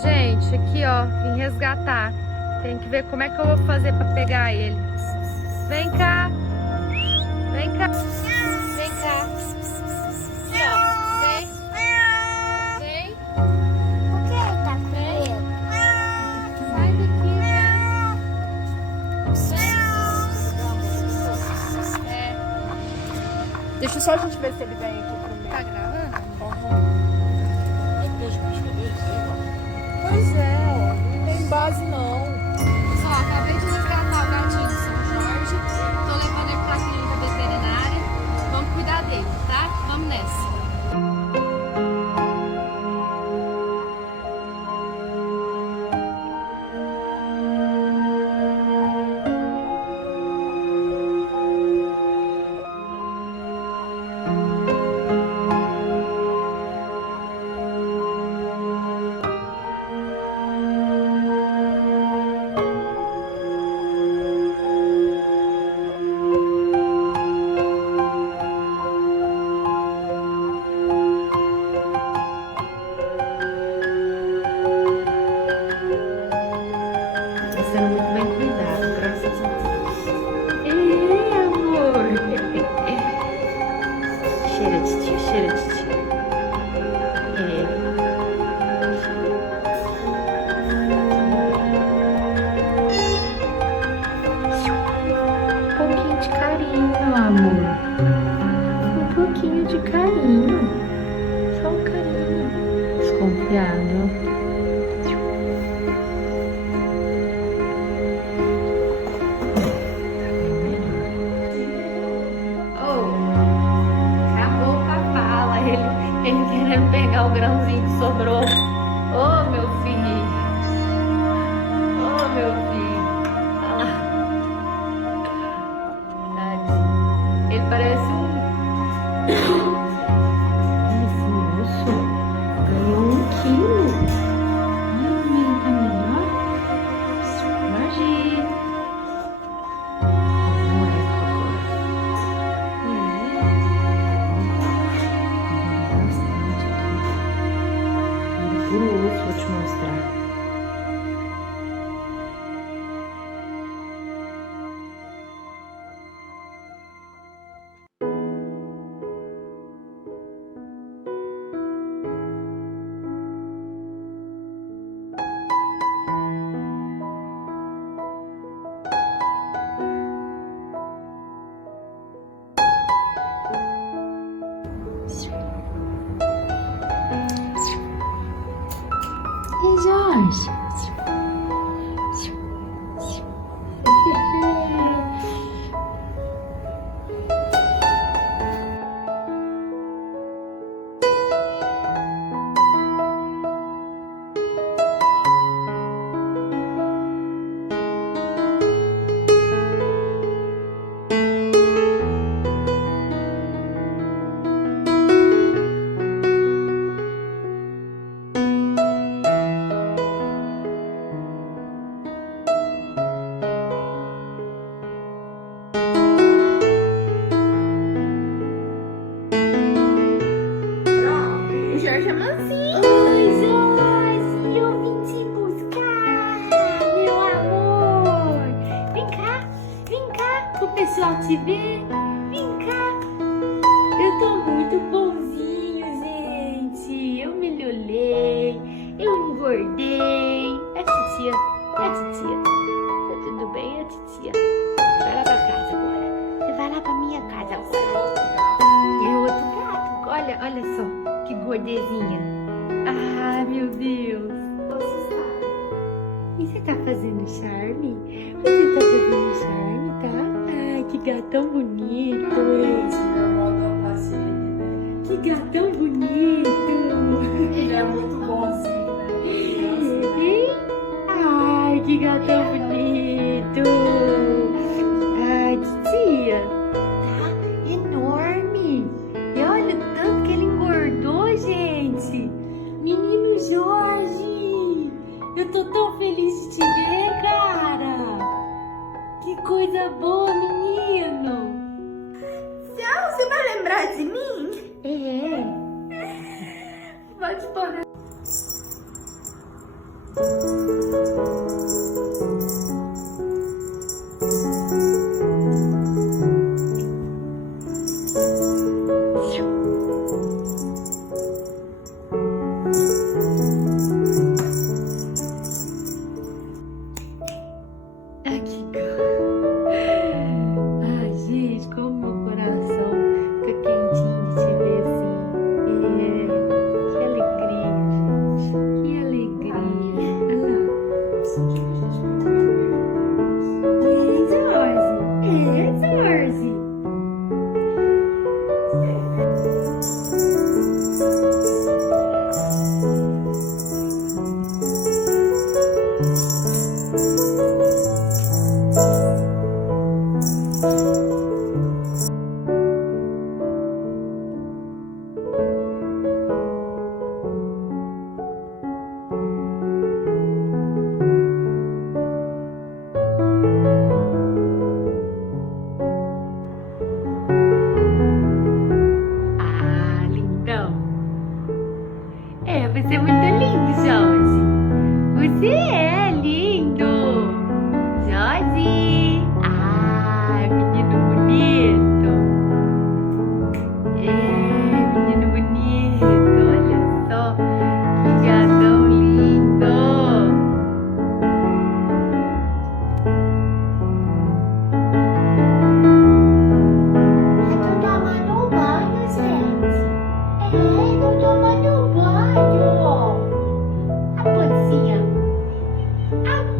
Gente, aqui ó, vim resgatar. Tem que ver como é que eu vou fazer pra pegar ele. Vem cá. Vem cá. Vem cá. Aqui ó, vem. Vem. Por que ele tá com medo? Sai daqui, vem. É. Deixa só a gente ver se ele vem aqui primeiro. Tá gravando? Pois é, ó. Não tem base não. Só, acabei de resgatar o gatinho de São Jorge. Tô levando ele pra clínica veterinária. Vamos cuidar dele, tá? Vamos nessa. Sendo muito bem cuidado, graças a Deus. Ei, amor. Cheira, titia, cheira, titia. Um pouquinho de carinho, amor. Um pouquinho de carinho. Só um carinho. Desconfiado. Acabou com a fala, ele querendo pegar o grãozinho que sobrou. Ô, meu filho. Ô, meu filho. Olha lá. Tadinho. Ele parece um... Esse moço ganhou 1 quilo. Olha, ele tá melhor. Imagina. Como é, Cocô? Puro osso, vou te mostrar. Ei, Jorge. O Jorge é mansinho. Oi, Jorge, eu vim te buscar, meu amor. Vem cá, pro pessoal te ver. Vem cá. Eu tô muito bonzinho, gente. Eu melhorei, eu engordei. A titia. Tá tudo bem, a titia? Vai lá pra casa agora. Você vai lá pra minha casa agora. É outro gato. Olha só, que gordezinha. Ah, meu Deus. Tô assustada. E você tá fazendo charme? Você tá fazendo charme, tá? Ai, que gatão bonito. Meu modo paciente, né? Que gatão bonito. Ele é muito bonzinho, né? Hein? Ai, que gatão bonito. Ai, titia. Tá enorme. E olha o tanto que ele engordou, gente. Menino Jorge. Eu tô tão feliz de te ver, cara. Que coisa boa, menino. Você vai lembrar de mim? É. Pode pôr.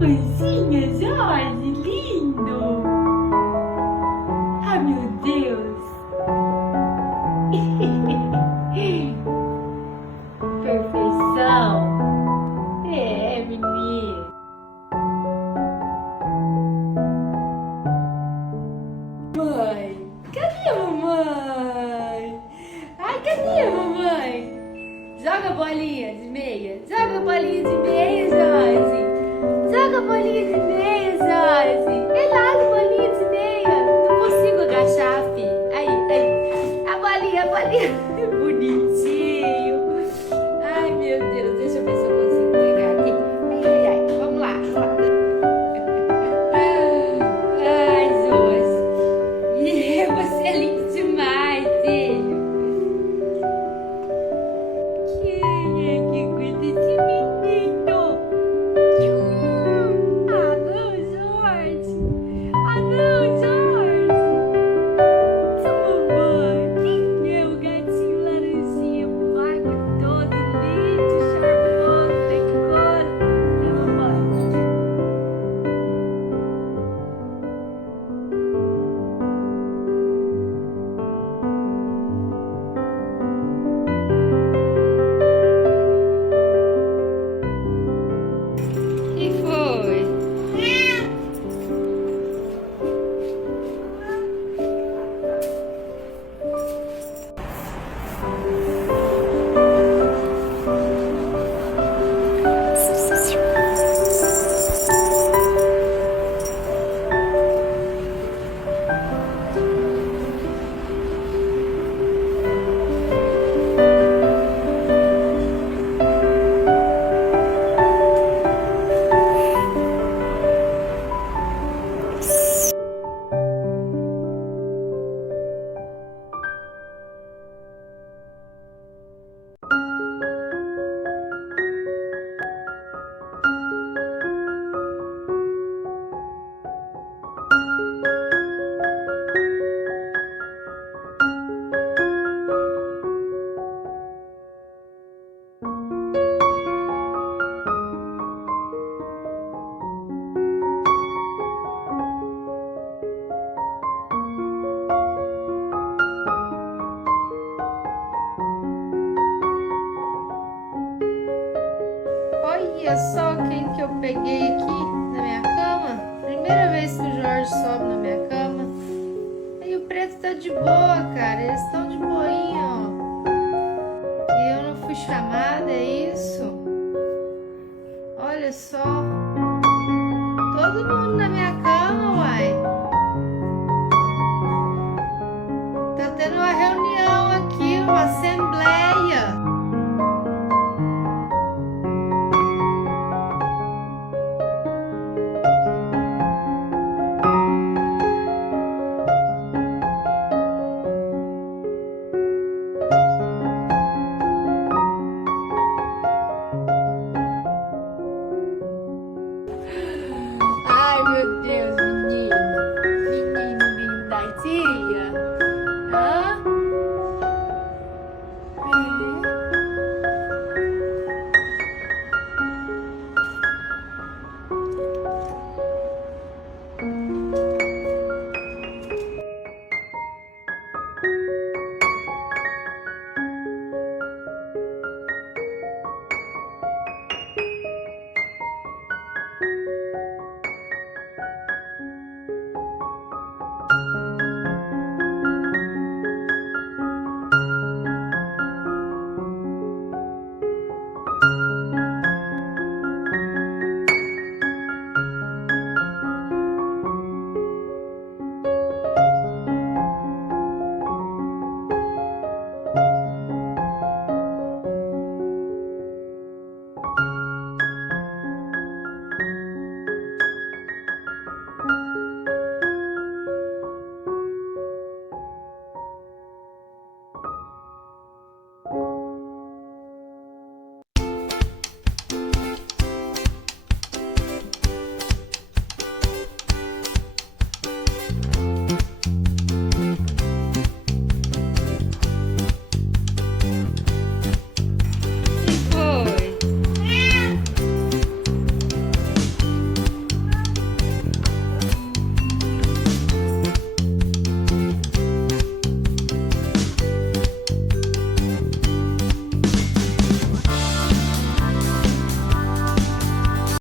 Rosinha, Jorge, lindo! Ai, meu Deus! Perfeição! É, menino! Mãe! Cadê a mamãe? Ai, cadê a mamãe? Joga a bolinha de meia! Joga a bolinha de meia, Jorge! Joga a bolinha de meia, Jorge! Relaxa a bolinha de meia! Não consigo agachar, filho! Aí! A bolinha! Bonitinho! Ai, meu Deus! Deixa eu ver se eu consigo pegar aqui. Ai! Vamos lá! Ai, Jorge! Você é lindo demais, filho! Quem é que cuida desse menino? Ah, não, Jorge! Ah, não, Jorge! Sua mamãe! Quem é o gatinho laranjinha? Ai, gostoso, lindo, charmoso, tem cor! Sua mamãe! Que foi? Olha só quem que eu peguei aqui na minha cama. Primeira vez que o Jorge sobe na minha cama. E o preto tá de boa, cara. Eles estão de boinha, ó. E eu não fui chamada, é isso? Olha só. Todo mundo na minha cama, uai. Tá tendo uma reunião aqui, uma assembleia. Ai, meu Deus.